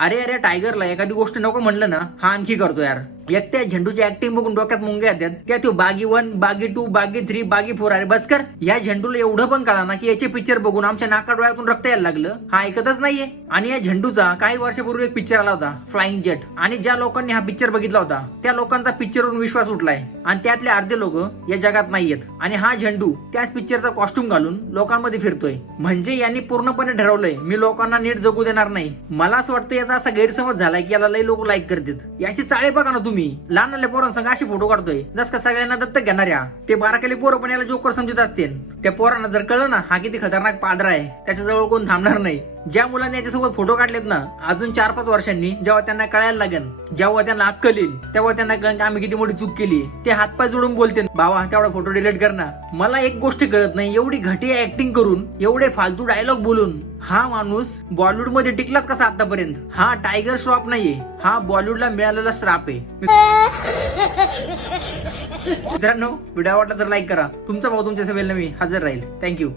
अरे अरे टायगरला एखादी गोष्ट नको म्हणलं ना हा आणखी करतो यार. एक त्या झेंडूची ऍक्टिंग बघून डोक्यात मुंग्या येतात. त्या तो बागी 1, बागी 2, बागी 3, बागी 4. अरे बस कर. या झेंडूला एवढं पण कळा ना की याचे पिक्चर बघून आमच्या नाका डोळ्यातून रक्त यायला लागलं. हा ऐकतच नाहीये. आणि या झेंडूचा काही वर्षापूर्वी एक पिक्चर आला होता फ्लाइंग जेट. आणि ज्या लोकांनी हा पिक्चर बघितला होता त्या लोकांचा पिक्चरवरून विश्वास उठलाय. आणि त्यातले अर्धे लोक या जगात नाहीयेत. आणि हा झेंडू त्याच पिक्चरचा कॉस्ट्युम घालून लोकांमध्ये फिरतोय. म्हणजे यांनी पूर्णपणे ठरवलंय मी लोकांना नीट जगू देणार नाही. मला असं वाटतं याचा असा गैरसमज झालाय की याला लई लोक लाईक करतात. याची चाळे बघा ना तुम्ही. लहान पोरांसंग असे फोटो काढतोय जस का सगळ्यांना दत्तक घेणाऱ्या. ते बारकाली पोरं पण याला जोकर समजत असतील. त्या पोरांना जर कळलं ना हा किती खतरनाक पादरा आहे त्याच्याजवळ कोण थांबणार नाही. ज्या मुलांनी याच्यासोबत फोटो काढलेत ना अजून 4-5 वर्षांनी जेव्हा त्यांना कळायला लागेल, जेव्हा त्यांना अक्कल येईल, तेव्हा त्यांना कळेल आम्ही किती मोठी चूक केली. ते हातपाय जोडून बोलते बाबा तेवढा फोटो डिलीट कर ना. मला एक गोष्ट कळत नाही एवढी घटिया ऍक्टिंग करून एवढे फालतू डायलॉग बोलून हा माणूस बॉलिवूड मध्ये टिकलाच कसा आतापर्यंत. हा टायगर श्रॉफ नाहीये, हा बॉलिवूडला मिळालेला श्राप आहे. मित्रांनो व्हिडिओ आवडला तर लाईक करा. तुमचा भाऊ तुमच्या सेवेला मी हजर राहील. थँक्यू.